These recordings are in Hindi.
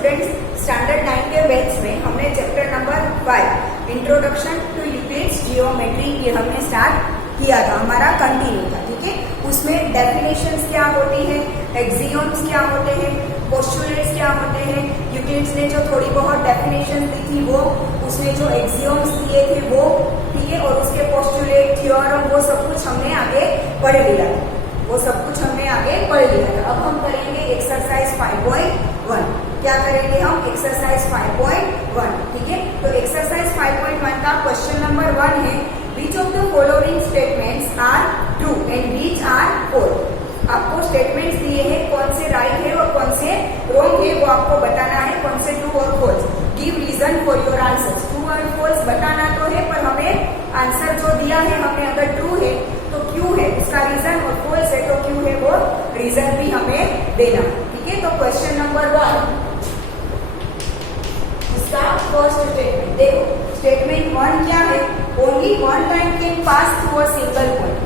स्टूडेंट्स, स्टैंडर्ड 9 के बैच में हमने chapter number 5 introduction to Euclid's geometry ये हमने स्टार्ट किया था, हमारा कंटिन्यू था। ठीक है, उसमें डेफिनेशंस क्या होती है, एक्सियोम्स क्या होते हैं, पोस्टुलेट्स क्या होते हैं। यूक्लिड्स ने जो थोड़ी बहुत डेफिनेशन दी थी वो, उसने जो एक्सियोम्स दिए थे वो, ठीक है, और उसके पोस्टुलेट, थ्योरम, वो सब कुछ हमने आगे पढ़ लिया था, वो सब कुछ हमने आगे पढ़ लिया था। अब हम करेंगे एक्सरसाइज 5.1। क्या करेंगे हम? एक्सरसाइज 5.1। ठीक है, तो एक्सरसाइज 5.1 का क्वेश्चन नंबर 1 है, which of the following statements are true and which are false. आपको स्टेटमेंट्स दिए हैं, कौन से राइट है और कौन से रॉन्ग है वो आपको बताना है, कौन से ट्रू और false. Give reason for your answer. True और फॉल्स बताना तो है, पर हमें आंसर जो दिया है, हमें अगर ट्रू है तो क्यों है उसका रीजन, और फॉल्स है तो क्यों है वो रीजन भी हमें देना। ठीक है, तो क्वेश्चन नंबर 1, इसका फर्स्ट स्टेटमेंट देखो। स्टेटमेंट 1 क्या है? Only one line can pass through a single point.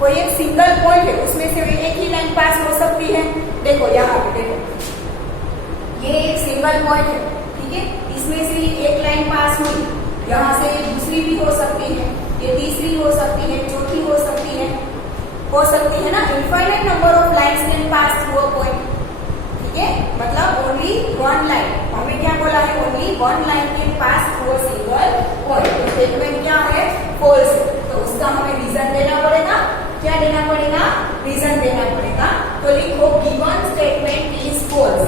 कोई एक सिंगल पॉइंट है, उसमें से एक ही लाइन पास हो सकती है। देखो यहाँ पे देखो, ये एक सिंगल पॉइंट है, ठीक है, इसमें से एक लाइन पास हुई, यहाँ से दूसरी भी हो सकती है, ये तीसरी हो सकती है, चौथी हो सकती है ना। Infinite number of lines can pass through a point. ठीक है, मतलब ओनली वन लाइन, हमें क्या बोला है? Only one line can pass through a single point. तो स्टेटमेंट क्या है? फॉल्स। तो उसका हमें रीजन देना पड़ेगा। क्या देना पड़ेगा? रीजन देना पड़ेगा। तो लिखो given statement is false.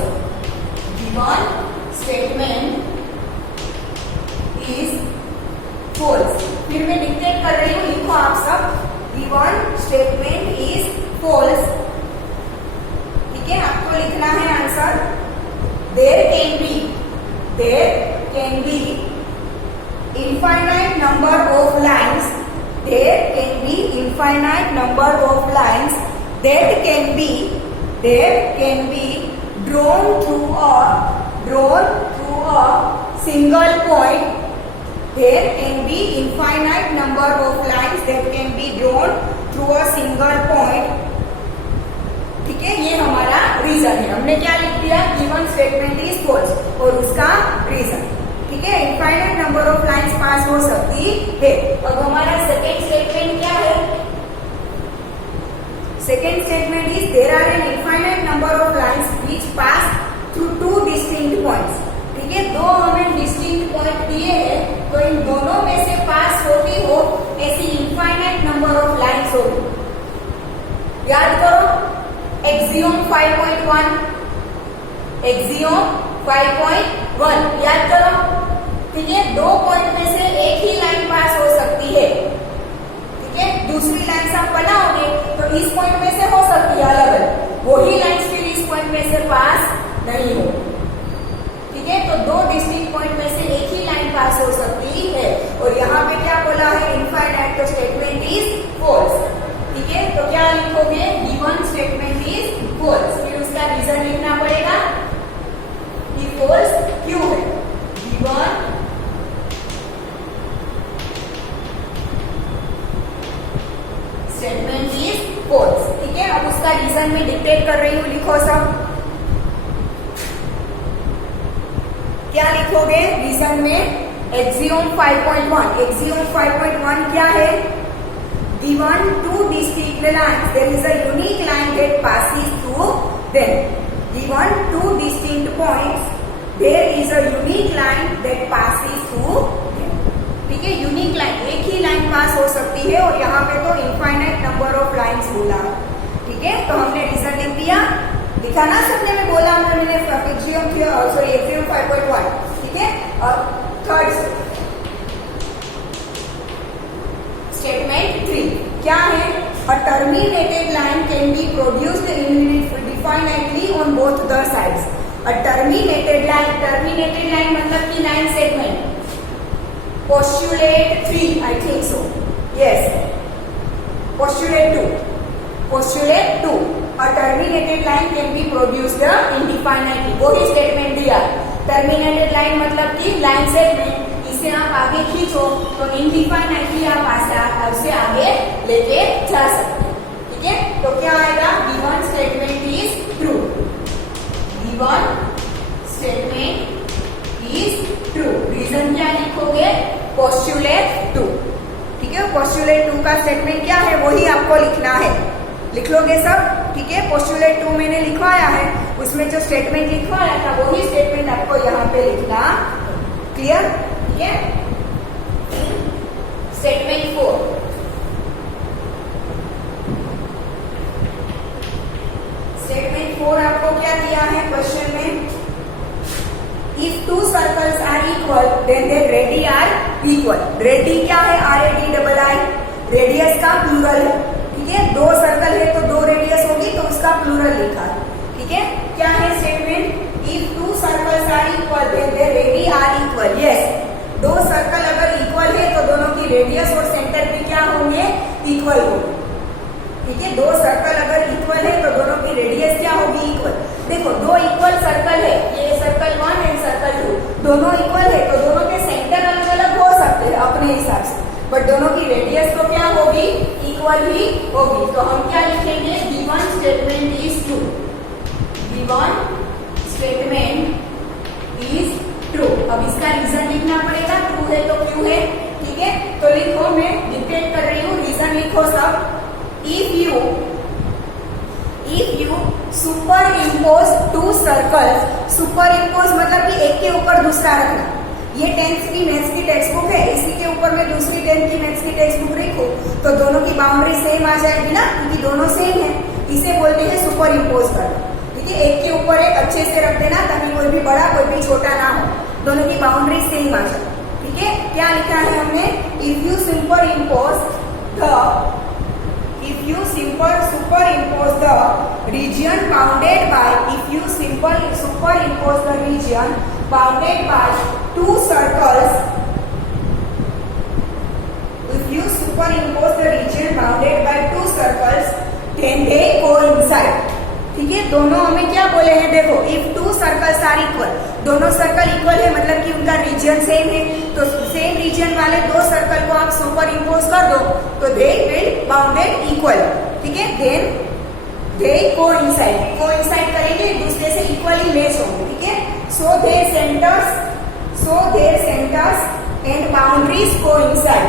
Given statement is false. फिर मैं डिक्टेट कर रही हूँ, लिखो आप सब। Given statement is false. ठीक है, आपको लिखना है answer. There can be infinite number of lines. There can be infinite number of lines that can be drawn through a single point. There can be infinite number of lines that can be drawn through a single point. ठीक है, ये हमारा रीजन है। हमने क्या लिख दिया? गिवन स्टेटमेंट इज फॉल्स और उसका रीजन। ठीक है, infinite number of lines pass हो सकती है। अब हमारा सेकेंड स्टेटमेंट क्या है? Second statement is there are an infinite number of lines which pass through two distinct points. ठीक है, दो हमें डिस्टिंक्ट पॉइंट दिए हैं, तो इन दोनों में से पास होती हो ऐसी इनफाइनाइट नंबर ऑफ लाइन्स होगी। याद करो एक्सियोम 5.1, एक्सियोम 5.1 याद करो। ठीक है, दो पॉइंट में से एक ही लाइन पास हो सकती है। ठीक है, दूसरी लाइन आप बनाओगे तो इस पॉइंट में से हो सकती है अलग अलग, वही लाइन फिर इस पॉइंट में से पास नहीं हो। ठीक है, तो दो डिस्टिंक्ट पॉइंट में से एक ही लाइन पास हो सकती है। और यहाँ पे क्या बोला है? इनफाइनाइट, तो स्टेटमेंट इज फॉल्स। ठीक है, तो क्या लिखोगे? Given statement is false. फिर उसका रीजन लिखना पड़ेगा कि फॉल्स क्यों है। Given statement is false. ठीक है, अब उसका रीजन में डिक्टेट कर रही हूँ, लिखो सब। क्या लिखोगे रीजन में? एक्सियोम 5.1। एक्सियोम 5.1 क्या है? Given two distinct lines, there is a unique line that passes through them. Given two distinct points, there is a unique line that passes through them. ठीक है, यूनिक लाइन, एक ही लाइन पास हो सकती है, और यहाँ पे तो इनफाइनाइट नंबर ऑफ लाइन्स बोला। ठीक है, तो हमने रीजन लिख दिया। लिखा ना सबने में बोला हमने एक्सियोम 5.1। ठीक है, और थर्ड स्टेटमेंट 3 क्या है? A terminated line can be produced indefinitely on both the sides. A terminated line मतलब कि line segment. Postulate 3, I think so. Yes. Postulate 2. A terminated line can be produced indefinitely. वो ही स्टेटमेंट दिया। टर्मिनेटेड लाइन मतलब कि लाइन सेगमेंट, इसे आप आगे खींचो तो इनडिफाइनाइटली आप उसे आगे लेके जा सकते हैं। ठीक है, तो क्या आएगा? Given statement is true. Given statement लिखोगे पोस्टुलेट 2, ठीक है। पोस्टुलेट 2 का स्टेटमेंट क्या है वही आपको लिखना है, लिख लोगे सब, ठीक है। पोस्टुलेट 2 मैंने लिखवाया है, उसमें जो स्टेटमेंट लिखवाया था वही स्टेटमेंट आपको यहाँ पे लिखना, क्लियर, ठीक है। स्टेटमेंट 4, स्टेटमेंट 4 आपको क्या दिया है क्वेश्चन में, if two circles are equal then their radii are equal. Radii क्या है, RADII, रेडियस का प्लूरल है, ठीक है। दो सर्कल है तो दो रेडियस होगी तो उसका प्लूरल लिखा है, ठीक है। क्या है statement, if two circles are equal then their radii are equal. Yes, दो सर्कल अगर इक्वल है तो दोनों की रेडियस और सेंटर भी क्या होंगे, इक्वल होंगे, ठीक है। दो सर्कल अगर इक्वल है तो दोनों की रेडियस क्या होगी, इक्वल। देखो दो इक्वल सर्कल है, ये सर्कल 1 एंड सर्कल 2, दोनों इक्वल है तो दोनों के सेंटर अलग अलग हो सकते हैं अपने हिसाब से, बट दोनों की रेडियस तो क्या होगी, इक्वल ही होगी। तो हम क्या लिखेंगे, given statement is true, given statement is true. अब इसका रीजन लिखना पड़ेगा, ट्रू है तो क्यों है, ठीक है। तो लिखो, मैं डिक्टेट कर रही हूँ, रीजन लिखो सब। If you superimpose two circles, superimpose मतलब कि एक के ऊपर दूसरा रखना। ये 10th की मैथ्स की टेक्स्ट बुक है, इसी के ऊपर मैं दूसरी 10th की मैथ्स की टेक्स्ट बुक रखूं तो दोनों की बाउंड्री सेम आ जाएगी ना, क्योंकि दोनों सेम है। इसे बोलते हैं सुपर इम्पोज करना, ठीक है। एक के ऊपर एक अच्छे से रख देना ताकि कोई भी बड़ा कोई भी छोटा ना हो, दोनों की बाउंड्री सेम आ जाए, ठीक है। क्या लिखा है हमने, if you superimpose the region bounded by, if you superimpose the region bounded by two circles, if you superimpose the region bounded by two circles then they coincide, ठीक है। दोनों हमें क्या बोले हैं, देखो if two circles are equal, दोनों सर्कल इक्वल है मतलब कि उनका रीजन सेम है, तो सेम रीजन वाले दो सर्कल को आप सुपर इम्पोज कर दो तो दे विल बाउंडेड इक्वल, ठीक है। देन दे कोइंसाइड करेंगे, एक दूसरे से इक्वली मैच होंगे, ठीक है। So there centres and boundaries coincide,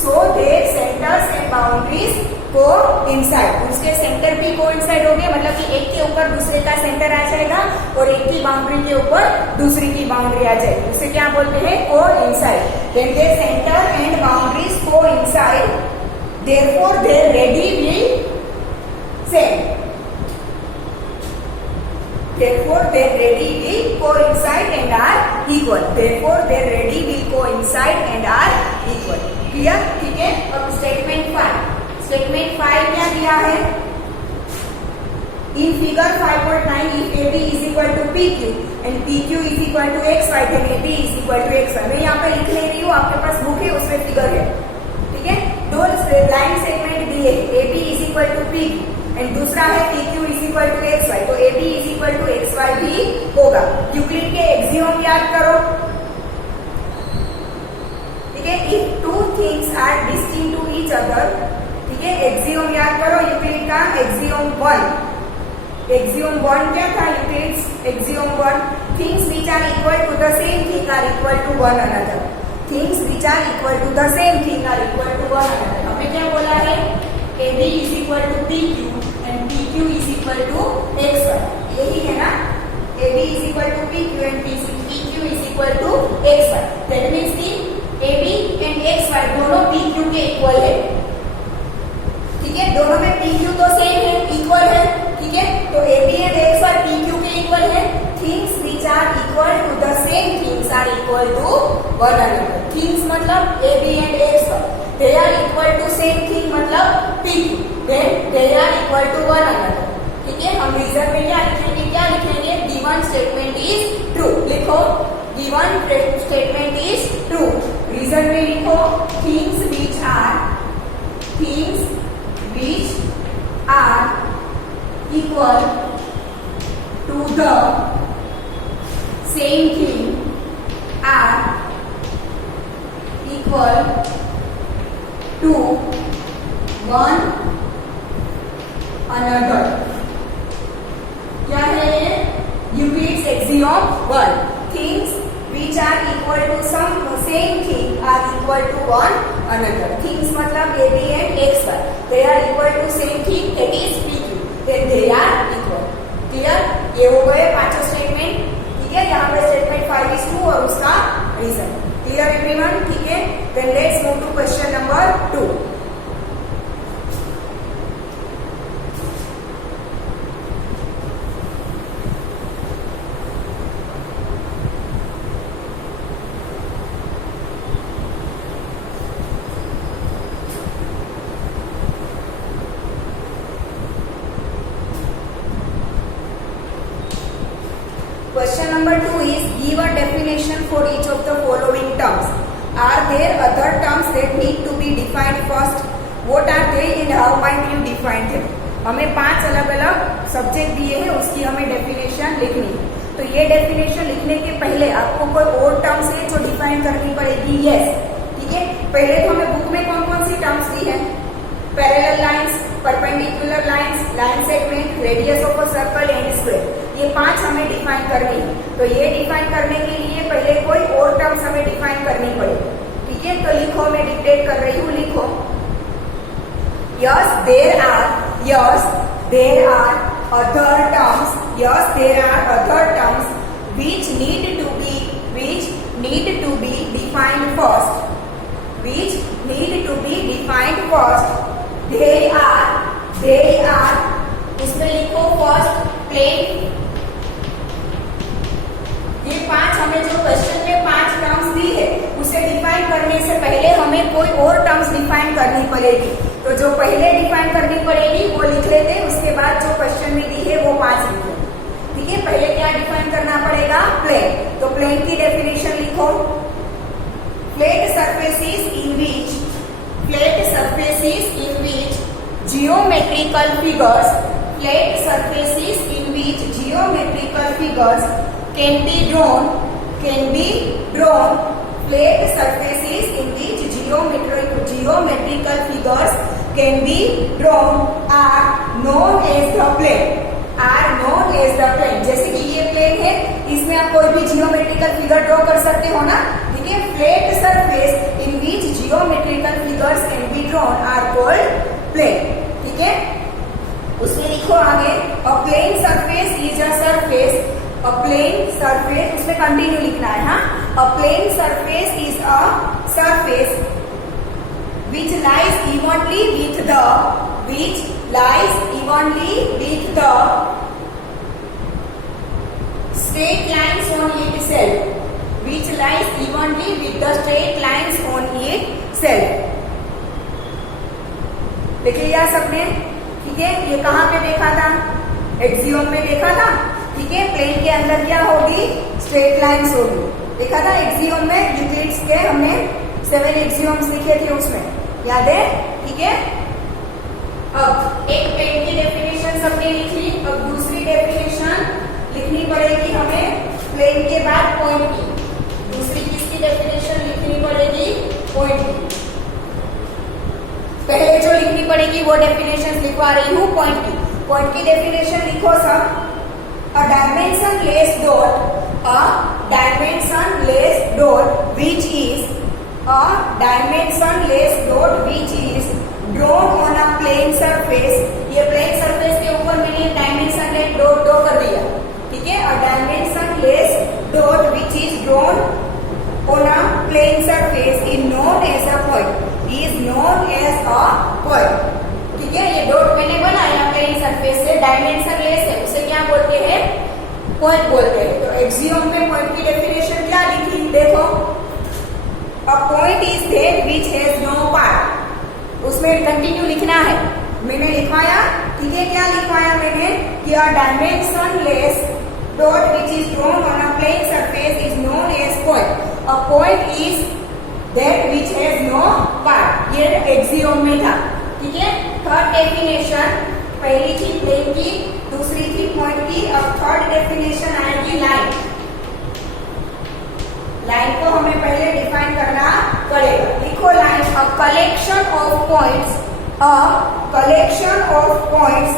so there centres and boundaries coincide, उसके सेंटर भी कोइंसाइड हो गए, मतलब कि एक के ऊपर दूसरे का सेंटर आ जाएगा और एक की बाउंड्री के ऊपर दूसरी की बाउंड्री आ जाएगी, उसे क्या बोलते हैं, coincide. Then their centre and boundaries coincide, therefore their radii will same, therefore their ready will coincide and are equal, therefore their ready will coincide and are equal, clear, ठीक है। अब स्टेटमेंट 5 क्या दिया है, in figure 5.9 if AB is equal to PQ and PQ is equal to XY then AB is equal to XY। मैं यहाँ पे लिख ले रही हूँ, आपके पास बुक है उसमें फिगर है, ठीक है। दो लाइन सेगमेंट दिए, AB is equal to PQ and दूसरा है PQ is equal to XY, तो AB is equal to XY भी होगा। यूक्लिड के एक्सियोम याद करो, ठीक है। If two things are distinct to each other, ठीक है, एक्सियोम याद करो यूक्लिड का, एक्सियोम 1 क्या था, Euclid's axiom 1, things which are equal to the same thing are equal to one another, things which are equal to the same thing are equal to one another. हमने क्या बोला है, AB is equal to PQ and PQ is equal to XY, यही है ना, AB is equal to PQ and PQ is equal to XY, that means कि AB and XY दोनों PQ के इक्वल है, ठीक है। दोनों में PQ तो सेम है, इक्वल है, ठीक है। तो AB and XY PQ के इक्वल है, things which are equal to the same things are equal to one another, things मतलब AB and XY, they are equal to same thing मतलब PQ, then they are equal to one another, ठीक है। हम रीजन में क्या लिखेंगे, गिवन स्टेटमेंट इज ट्रू, लिखो given statement is true. Reason में लिखो things which are equal to the same thing are equal to one another. क्या है ये, Euclid's axiom 1, things which which are equal to some same thing are equal to one another. Things मतलब A, B and X, Y. They are equal to same thing, that is P, Q. Then they are equal. Clear? ये हो गए पांचों स्टेटमेंट. ठीक है, यहाँ पे स्टेटमेंट 5 is 2 और उसका रीजन. Clear everyone? ठीक है. Then let's move to question number 2. Question number 2 is give a definition for each of the following terms. Are there other terms that need to be defined first? What are they and how might you define them? हमें 5 अलग अलग सब्जेक्ट दिए हैं, उसकी हमें डेफिनेशन लिखनी है. तो ये डेफिनेशन लिखने के पहले आपको कोई और टर्म्स है जो डिफाइन करनी पड़ेगी. यस, ठीक है. पहले तो हमें बुक में कौन कौन सी टर्म्स दी है? Parallel lines, perpendicular lines, line segment, radius of a circle and square. ये 5 हमें डिफाइन करनी है. तो ये डिफाइन करने के लिए पहले कोई और टर्म्स हमें डिफाइन करनी पड़ेगी. ठीक है, तो लिखो, मैं डिक्टेट कर रही हूँ, लिखो. Yes there are other terms. Yes there are other terms which need to be defined first. They are उसमें लिखो फर्स्ट प्लेन. ये 5 हमें जो क्वेश्चन में 5 टर्म्स दी है उसे डिफाइन करने से पहले हमें कोई और टर्म्स डिफाइन करनी पड़ेगी. तो जो पहले डिफाइन करनी पड़ेगी वो लिख लेते, उसके बाद जो क्वेश्चन में दी है वो 5 लिखो. ठीक है, पहले क्या डिफाइन करना पड़ेगा? प्लेन. तो प्लेन की डेफिनेशन लिखो. Flat surfaces in which geometrical figures can be drawn. Flat surfaces in which geometrical figures can be drawn are known as the plane. जैसे कि ये प्लेन है, इसमें आप कोई भी जियोमेट्रिकल फिगर ड्रॉ कर सकते हो ना. ठीक है, flat surface in which geometrical figures can be drawn are called plane. ठीक है, उसमें लिखो आगे. A plane surface is a surface. A plane surface, उसमें कंटिन्यू लिखना है. हाँ, a plane surface is a surface which lies evenly with the straight lines on itself. Which lies evenly with the straight lines on itself. देख लिया सबने? ठीक है, ये कहाँ पे देखा था? एक्सियम में देखा था. ठीक है, प्लेन के अंदर क्या होगी? स्ट्रेट लाइंस होगी. देखा था एक्सियम में, यूक्लिड्स के हमने 7 एक्सियम्स लिखे थे, उसमें याद है. ठीक है, अब एक प्लेन की डेफिनेशन सबने लिख ली. अब दूसरी डेफिनेशन लिखनी पड़ेगी हमें प्लेन के बाद पॉइंट की. दूसरी किसकी डेफिनेशन लिखनी पड़ेगी? पॉइंट की. पहले जो लिखनी पड़ेगी वो डेफिनेशन लिखवा रही हूँ पॉइंट की. पॉइंट की डेफिनेशन लिखो सब. A dimensionless dot which is drawn on a plane surface. ये प्लेन सरफेस के ऊपर मैंने डायमेंशनलेस डॉट ड्रॉ कर दिया. ठीक है, a dimensionless dot which is drawn on a plane surface is known as a point. ठीक है, ये डॉट मैंने बनाया प्लेन सरफेस से, डायमेंशनलेस है, उसे क्या बोलते हैं? पॉइंट बोलते हैं. तो एक्सियम में पॉइंट की डेफिनेशन क्या लिखी? देखो, a point is that which has no part. उसमें कंटिन्यू लिखना है. मैंने लिखवाया. ठीक है, क्या लिखवाया मैंने? कि a dimensionless dot which is drawn on a plane surface is known as point. A point is that which has no part. ये एक्सियम में था. ठीक है, थर्ड डेफिनेशन, पहली थी प्लेन की, दूसरी थी पॉइंट की. अब थर्ड डेफिनेशन आएगी लाइन. लाइन को हमें पहले डिफाइन करना पड़ेगा. लिखो line. A collection of points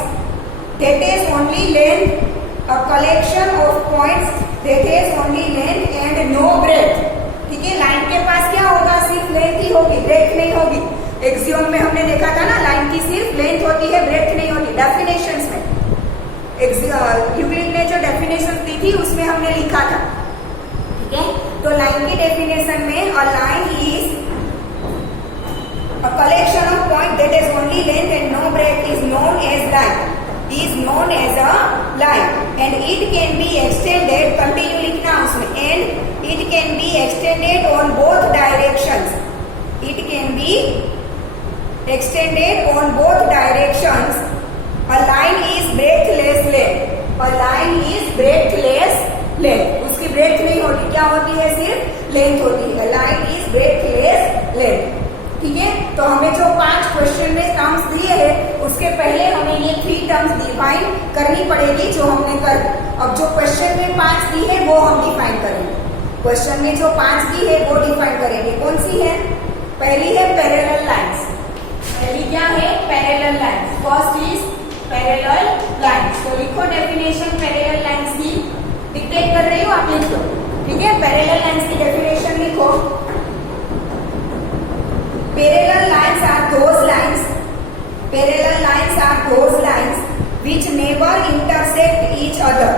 that is only length. A collection of points that is only length and no breadth. होगी, ब्रेथ नहीं होगी। एक्सियोम में हमने देखा था ना, लाइन की सिर्फ लेंथ होती है, ब्रेथ नहीं होती। डेफिनेशंस में यूक्लिड ने जो डेफिनेशन दी थी उसमें हमने लिखा था, ठीक है। तो लाइन की डेफिनेशन में a line is a collection of point that is only length and no breadth is known as line, is known as a line and it can be extended, continue लिखना उसमें, and it can be extended on both directions, it can be extended on both directions. A line is breathless length, a line is breathless length, उसकी ब्रेथ नहीं होती, क्या होती है, सिर्फ लेंथ होती है। लाइन इज ब्रेथलेस लेंथ, ठीक है। तो हमें जो 5 क्वेश्चन में टर्म्स दिए हैं उसके पहले हमें ये 3 टर्म्स डिफाइन करनी पड़ेगी, जो हमने कर। अब जो क्वेश्चन में 5 दी है वो हम डिफाइन करेंगे, क्वेश्चन में जो 5 दी है वो डिफाइन करेंगे। कौन सी है? पहली है पैरेलल लाइंस, पहली क्या है, parallel lines. First is parallel lines. तो लिखो डेफिनेशन पैरेलल लाइंस की, डिक्टेट कर रही हूँ, आप लिख लो, ठीक है। पैरेलल लाइंस की डेफिनेशन लिखो। Parallel lines are those lines. Parallel lines are those lines which never intersect each other.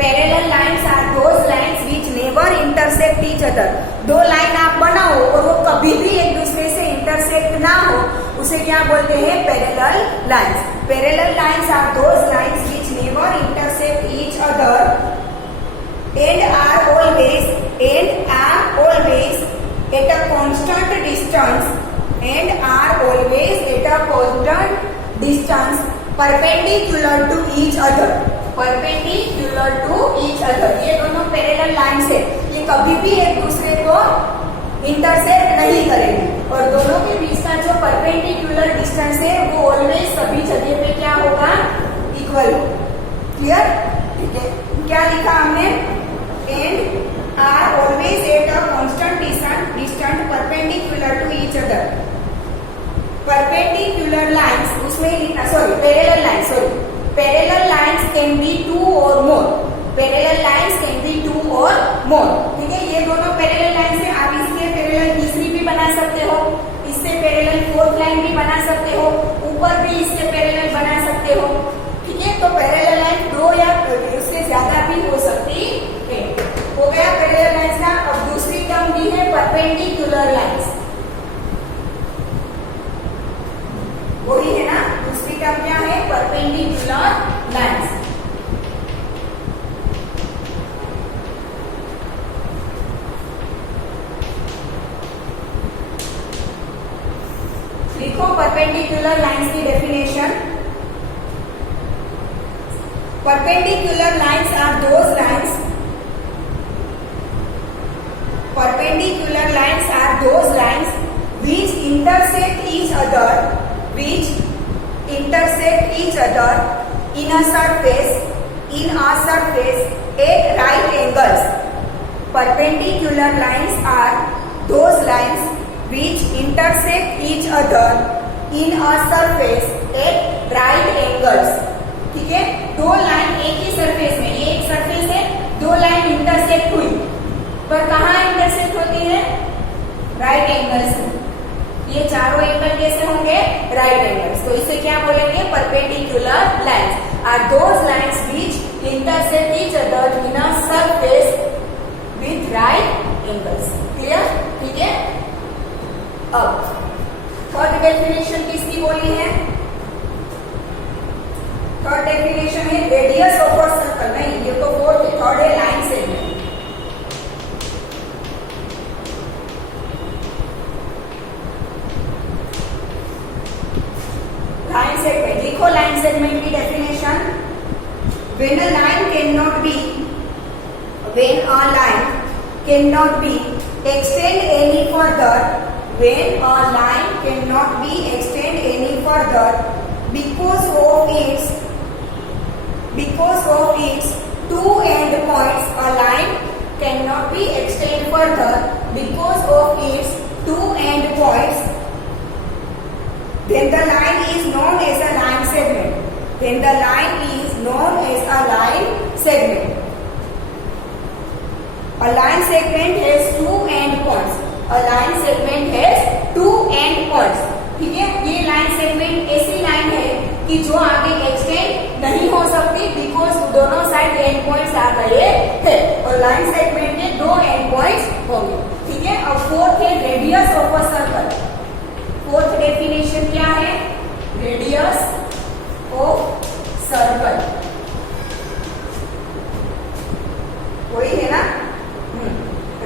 Parallel lines are those lines which never intersect each other. दो लाइन आप बनाओ और वो कभी भी एक दूसरे से इंटरसेक्ट ना हो, उसे क्या बोलते हैं, parallel lines. Parallel lines are those lines which never intersect each other and are always at a constant distance perpendicular to each other, perpendicular to each other। ये दोनों पैरेलल लाइंस है, ये कभी भी एक दूसरे को इंटरसेक्ट नहीं करेंगे और दोनों के बीच का जो परपेंडिकुलर डिस्टेंस है वो ऑलवेज सभी जगह पे क्या होगा, इक्वल। क्लियर, ठीक है। क्या लिखा हमने, and are always at a constant distance perpendicular to each other। perpendicular lines उसमें लिखना, sorry parallel lines, parallel lines can be 2 or more, parallel lines can be 2 or more, ठीक है। ये दोनों parallel lines है, आप इसके parallel तीसरी भी बना सकते हो, इससे parallel 4th लाइन भी बना सकते हो, ऊपर भी इससे parallel बना सकते हो, ठीक है। तो parallel line 2 या उससे ज्यादा भी हो सकती है। हो गया पैरेलल लाइंस का। अब दूसरी टर्म दी है परपेंडिकुलर लाइंस, वही है ना, दूसरी टर्म क्या है, परपेंडिकुलर लाइंस। लिखो परपेंडिकुलर लाइंस की definition. Perpendicular lines are those lines, perpendicular lines are those lines which intersect each other in a surface at right angles. Perpendicular lines are those lines which intersect each other in a surface at right angles, ठीक है। दो लाइन एक ही सरफेस में, ये एक सरफेस है, दो लाइन इंटरसेक्ट हुई, पर कहाँ इंटरसेक्ट होती है, राइट एंगल्स में। ये चारों एंगल कैसे होंगे, राइट एंगल्स। तो इसे क्या बोलेंगे, perpendicular lines are those lines which intersect each other in a surface with right angles. Clear, ठीक है। अब थर्ड डेफिनेशन किसकी बोली है, थर्ड डेफिनेशन है रेडियस ऑफ अ सर्कल। नहीं, ये तो फोर्थ है, थर्ड है लाइन सेगमेंट। लाइन सेगमेंट लिखो, लाइन सेगमेंट की definition. when a line cannot be extend any further, when a line cannot be extend any further because of its two end points, a line cannot be extend further because of its two end points, then the line is known as a line segment. Then the line is known as a line segment. A line segment has two end points. A line segment has two end points. ठीक है, ये लाइन सेगमेंट ऐसी लाइन है कि जो आगे एक्सटेंड नहीं हो सकती बिकॉज दोनों साइड एंड पॉइंट्स आ गए थे और लाइन सेगमेंट के दो एंड पॉइंट्स होंगे। ठीक है, अब फोर्थ है radius of a circle. Fourth definition क्या है? रेडियस ऑफ सर्कल वही है ना,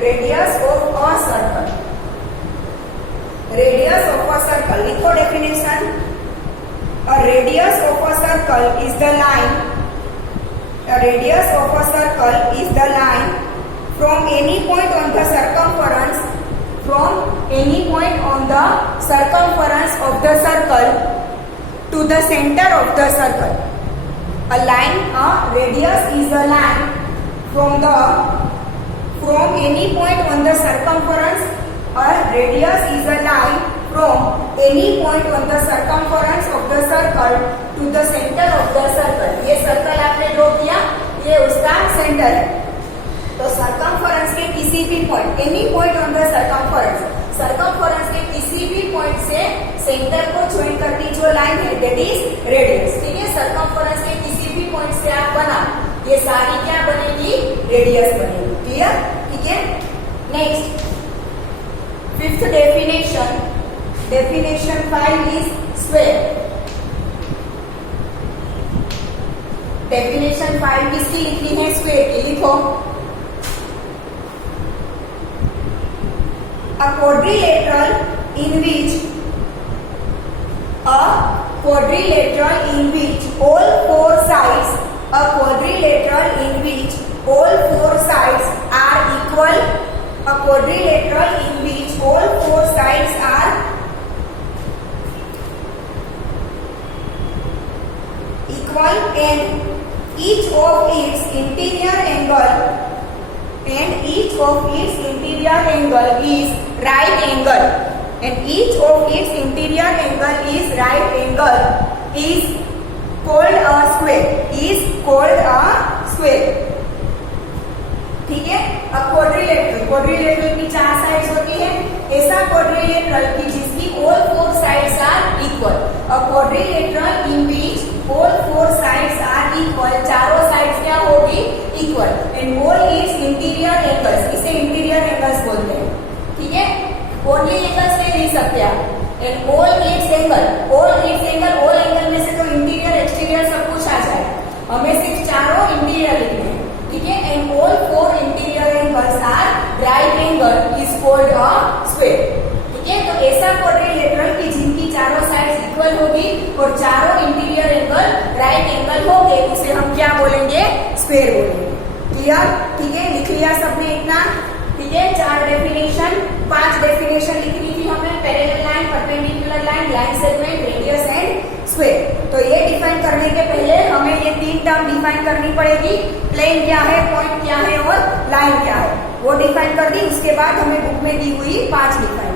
radius of a circle. Radius of a circle लिखो definition. A radius of a circle is the line. A radius of a circle is the line from any point on the circumference. From any point on the circumference of the circle to the center of the circle. A line, a radius is a line from any point on the circumference. A radius is a line from any point on the circumference of the circle to the center of the circle. ये सर्कल आपने ड्रॉ किया, ये उसका सेंटर है। तो सर्कमफरेंस के किसी भी point, any point on the circumference के किसी भी पॉइंट से सेंटर को ज्वाइन करती जो लाइन है दैट इज रेडियस। ठीक है, सर्कमफरेंस के किसी भी पॉइंट से आप बना, ये सारी क्या बनेगी? रेडियस बनेगी। क्लियर? ठीक है, next fifth definition, definition 5 is square. Definition 5 किसकी लिखनी है? स्क्वायर की। लिखो, a quadrilateral in which all four sides are equal. A quadrilateral in which all four sides are equal and each of its interior angle is right angle, and each of its interior angle is right angle is called a square. ठीक है, अब क्वाड्रिलेटरल की चार साइड्स होती है। ऐसा क्वाड्रिलेटरल की जिसकी all four sides are equal. A quadrilateral in which all four sides are equal, चारों साइड्स क्या होगी? Equal, and all its interior angles, इसे इंटीरियर एंगल्स बोलते हैं। ठीक है, ओनली एंगल्स नहीं लिख सकते आप, and all it's angle, all angle में से तो इंटीरियर एक्सटीरियर सब कुछ आ जाए, हमें सिर्फ चारों इंटीरियर लिखने हैं। ठीक है, and all four interior angles are right angle is called a square. ठीक है, तो ऐसा क्वाड्रिलेटरल की जिनकी चारों साइड्स इक्वल होगी और चारों इंटीरियर एंगल राइट एंगल होंगे, उसे हम क्या बोलेंगे? स्क्वायर बोलेंगे। क्लियर? ठीक है, लिख लिया सबने इतना? ठीक है, 4 डेफिनेशन, 5 डेफिनेशन लिखनी थी हमें, parallel line, perpendicular line, line segment, radius and square. तो ये डिफाइन करने के पहले हमें ये 3 टर्म डिफाइन करनी पड़ेगी। प्लेन क्या है, पॉइंट क्या है और लाइन क्या है, वो डिफाइन कर दी। उसके बाद हमें बुक में दी हुई 5 डिफाइन।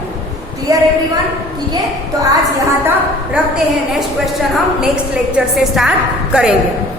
Clear everyone? ठीक है, तो आज यहाँ तक रखते हैं। नेक्स्ट क्वेश्चन हम नेक्स्ट लेक्चर से स्टार्ट करेंगे।